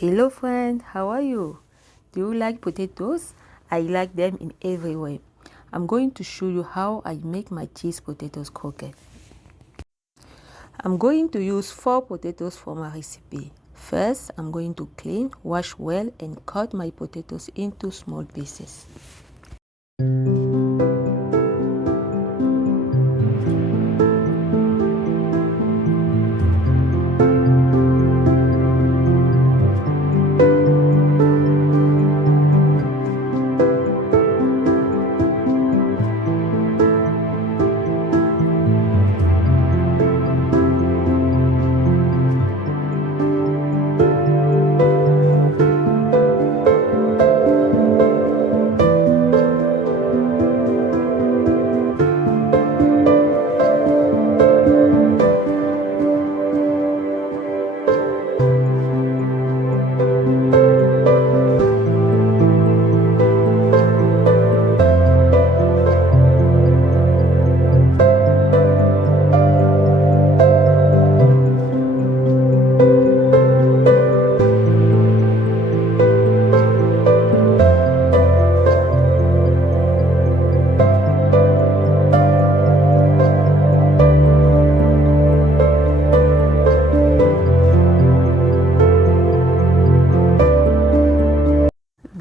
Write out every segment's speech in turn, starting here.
Hello friend, how are you? Do you like potatoes? I like them in every way. I'm going to show you how I make my cheese potatoes croquette. I'm going to use 4 potatoes for my recipe. First, I'm going to clean, wash well and cut my potatoes into small pieces.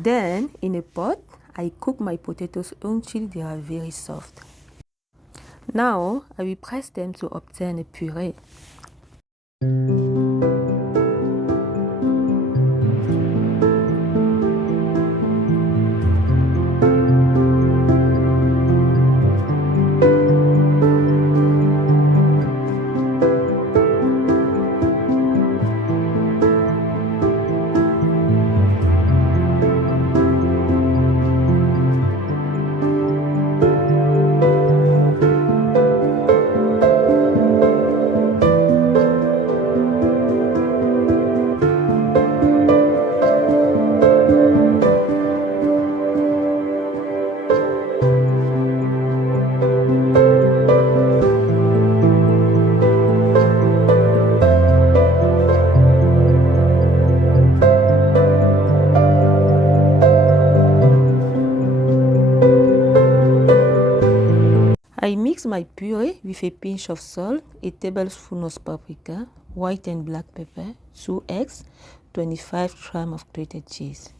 Then, in a pot, I cook my potatoes until they are very soft. Now, I will press them to obtain a puree. I mix my puree with a pinch of salt, a tablespoon of paprika, white and black pepper, 2 eggs, 25 grams of grated cheese.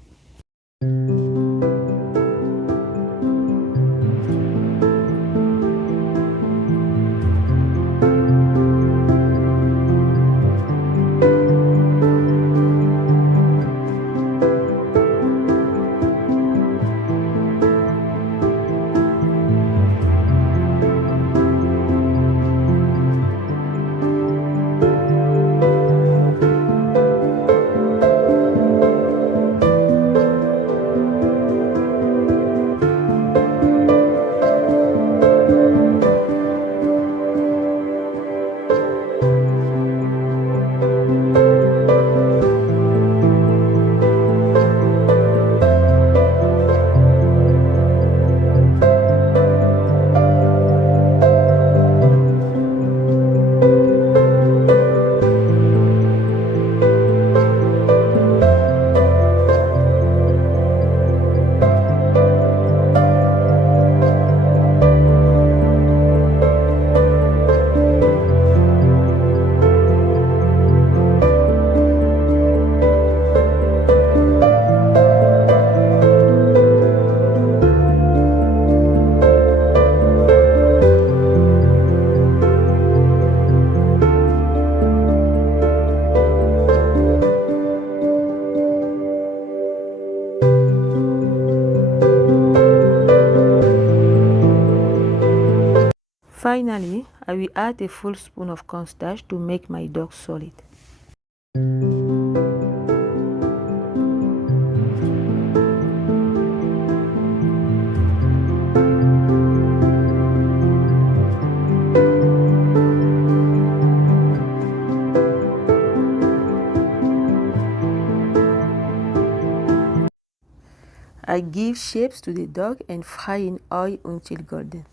Finally, I will add a full spoon of cornstarch to make my dough solid. I give shapes to the dough and fry in oil until golden.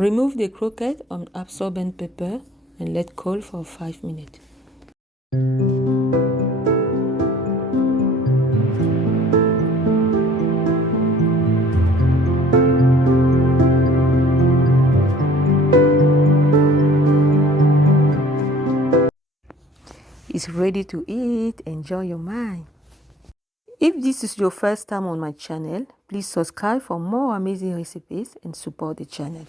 Remove the croquette on absorbent paper and let cool for 5 minutes. It's ready to eat. Enjoy your mind. If this is your first time on my channel, please subscribe for more amazing recipes and support the channel.